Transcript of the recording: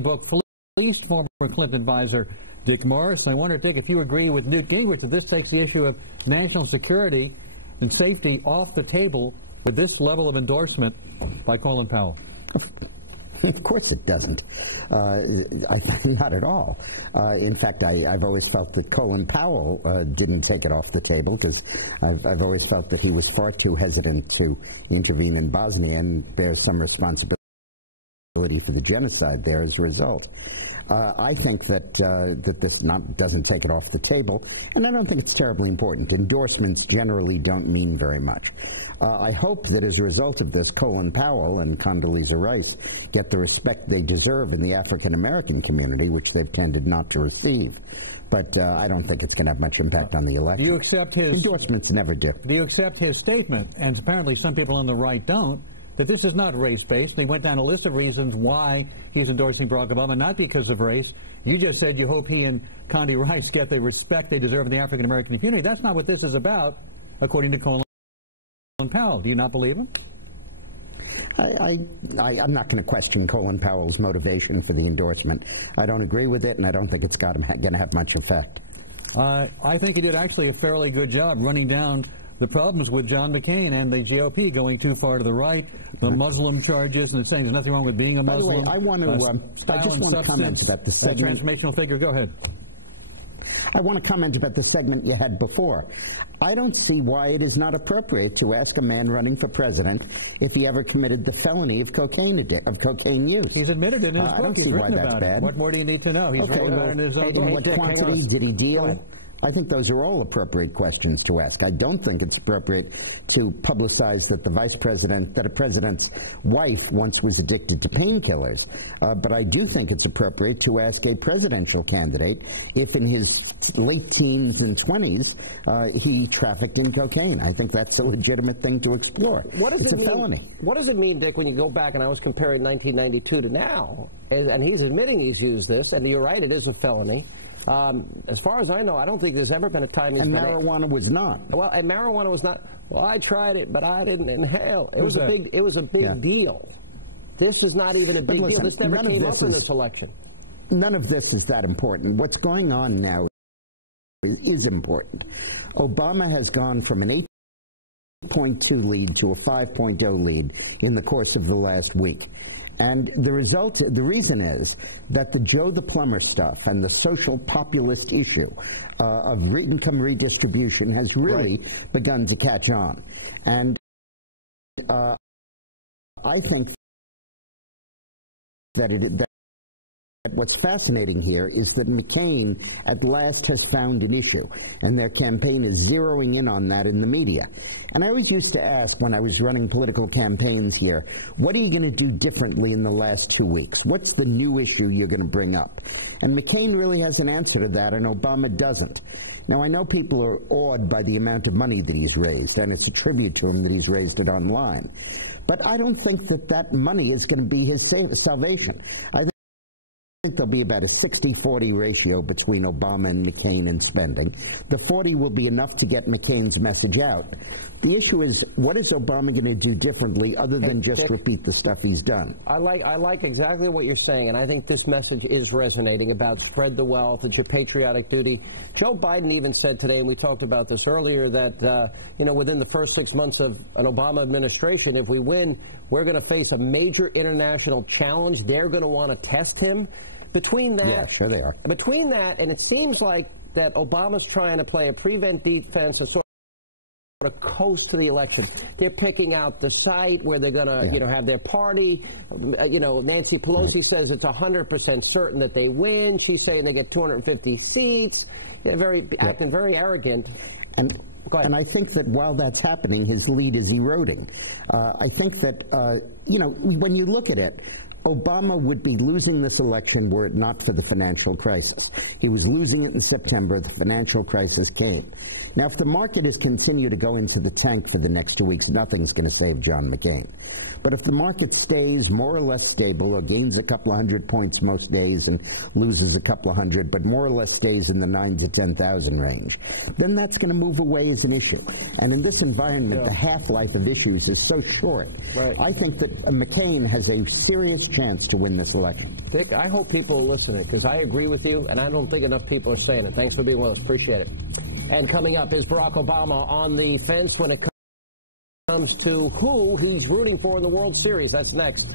book fleeced former Clinton advisor Dick Morris. I wonder, Dick, if you agree with Newt Gingrich that this takes the issue of national security and safety off the table with this level of endorsement by Colin Powell. Of course it doesn't. Not at all. In fact, I've always felt that Colin Powell didn't take it off the table, because I've always felt that he was far too hesitant to intervene in Bosnia and bears some responsibility for the genocide there as a result. I think that this doesn't take it off the table, and I don't think it's terribly important. Endorsements generally don't mean very much. I hope that as a result of this, Colin Powell and Condoleezza Rice get the respect they deserve in the African-American community, which they've tended not to receive. But I don't think it's going to have much impact on the election. Do you accept his... Endorsements never do. Do you accept his statement, and apparently some people on the right don't, that this is not race-based? They went down a list of reasons why he's endorsing Barack Obama, not because of race. You just said you hope he and Condi Rice get the respect they deserve in the African-American community. That's not what this is about, according to Colin Powell. Do you not believe him? I'm not going to question Colin Powell's motivation for the endorsement. I don't agree with it, and I don't think it's going to have much effect. I think he did actually a fairly good job running down the problems with John McCain and the GOP going too far to the right, the Muslim charges, and saying there's nothing wrong with being a Muslim. By the way, I just want to comment about the segment. Transformational figure. Go ahead. I want to comment about the segment you had before. I don't see why it is not appropriate to ask a man running for president if he ever committed the felony of cocaine use. He's admitted it in his book. I don't see why that's bad. What more do you need to know? He's written about it in his own book. In what quantity did he deal? I think those are all appropriate questions to ask. I don't think it's appropriate to publicize that a president's wife once was addicted to painkillers. But I do think it's appropriate to ask a presidential candidate if in his late teens and 20s he trafficked in cocaine. I think that's a legitimate thing to explore. It's a felony. What does it mean, Dick, when you go back, and I was comparing 1992 to now, and he's admitting he's used this, and you're right, it is a felony. As far as I know, I don't think there's ever been a time... And marijuana was not. Well, and marijuana was not... Well, I tried it, but I didn't inhale. It was a big deal. This is not even a big deal. This never came up in this election. None of this is that important. What's going on now is important. Obama has gone from an 8.2 lead to a 5.0 lead in the course of the last week. And the reason is that the Joe the Plumber stuff and the social populist issue of income redistribution has really begun to catch on. And I think that what's fascinating here is that McCain at last has found an issue, and their campaign is zeroing in on that in the media. And I always used to ask when I was running political campaigns here, what are you going to do differently in the last 2 weeks? What's the new issue you're going to bring up? And McCain really has an answer to that, and Obama doesn't. Now, I know people are awed by the amount of money that he's raised, and it's a tribute to him that he's raised it online. But I don't think that money is going to be his salvation. I think there'll be about a 60-40 ratio between Obama and McCain in spending. The 40 will be enough to get McCain's message out. The issue is, what is Obama going to do differently other than just repeat the stuff he's done? I like exactly what you're saying, and I think this message is resonating about spread the wealth, it's your patriotic duty. Joe Biden even said today, and we talked about this earlier, that within the first 6 months of an Obama administration, if we win, we're going to face a major international challenge. They're going to want to test him. Between that, yeah, sure they are. Between that, and it seems like that Obama's trying to play a prevent defense and sort of coast to the election. They're picking out the site where they're going to, have their party. Nancy Pelosi says it's 100% certain that they win. She's saying they get 250 seats. They're acting very arrogant. And I think that while that's happening, his lead is eroding. I think that, when you look at it, Obama would be losing this election were it not for the financial crisis. He was losing it in September. The financial crisis came. Now, if the market has continued to go into the tank for the next 2 weeks, nothing's going to save John McCain. But if the market stays more or less stable or gains a couple of 100 points most days and loses a couple of 100, but more or less stays in the 9,000 to 10,000 range, then that's going to move away as an issue. And in this environment, the half-life of issues is so short. Right. I think that McCain has a serious chance to win this election. Dick, I hope people are listening, because I agree with you, and I don't think enough people are saying it. Thanks for being with us. Appreciate it. And coming up, is Barack Obama on the fence when it comes to who he's rooting for in the World Series? That's next.